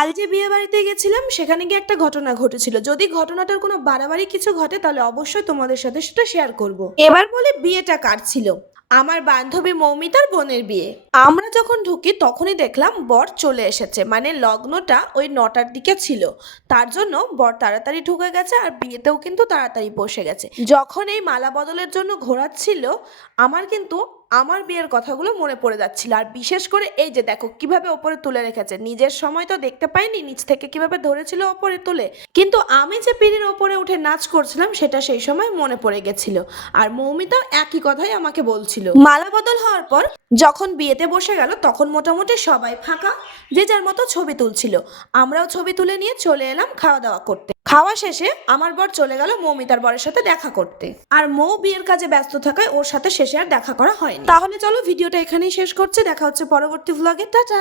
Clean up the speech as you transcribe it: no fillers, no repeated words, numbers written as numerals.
কাল যে বিয়ে বাড়িতে গেছিলাম সেখানে গিয়ে একটা ঘটনা ঘটেছিল। যদি ঘটনাটার কোনো বাড়াবাড়ি কিছু ঘটে তাহলে অবশ্যই তোমাদের সাথে সেটা শেয়ার করব। এবার বলে বিয়েটা কার ছিল? আমার বান্ধবী মৌমিতার বোনের বিয়ে। আমরা যখন ঢুকি তখনই দেখলাম বর চলে এসেছে, মানে লগ্নটা ওই 9টার দিকে ছিল। তার জন্য বর তাড়াতাড়ি ঢুকে গেছে আর বিয়েতেও কিন্তু তাড়াতাড়ি বসে গেছে। যখন এই মালা বদলের জন্য ঘোরাচ্ছিল আমার কিন্তু আমার বিয়ের কথাগুলো মনে পড়ে যাচ্ছিল। আর বিশেষ করে এই যে দেখো কিভাবে ওপরে তুলে রেখেছে, নিজের সময় তো দেখতে পাইনি নিচ থেকে কিভাবে ধরেছিল ওপরে তুলে, কিন্তু আমি যে পিঁড়ির ওপরে উঠে নাচ করছিলাম সেটা সেই সময় মনে পড়ে গেছিল। আর মৌমিতাও একই কথাই আমাকে বলছিল। মালা বদল হওয়ার পর যখন বিয়েতে বসে গেল তখন মোটামুটি সবাই ফাঁকা, যে যার মতো ছবি তুলছিল। আমরাও ছবি তুলে নিয়ে চলে এলাম খাওয়া দাওয়া করতে। খাওয়া শেষে আমার বর চলে গেল মৌমিতার বরের সাথে দেখা করতে, আর মৌ বিয়ের কাজে ব্যস্ত থাকায় ওর সাথে শেষে আর দেখা করা হয়নি। তাহলে চলো ভিডিওটা এখানেই শেষ করছি, দেখা হচ্ছে পরবর্তী ভ্লগে। টাটা।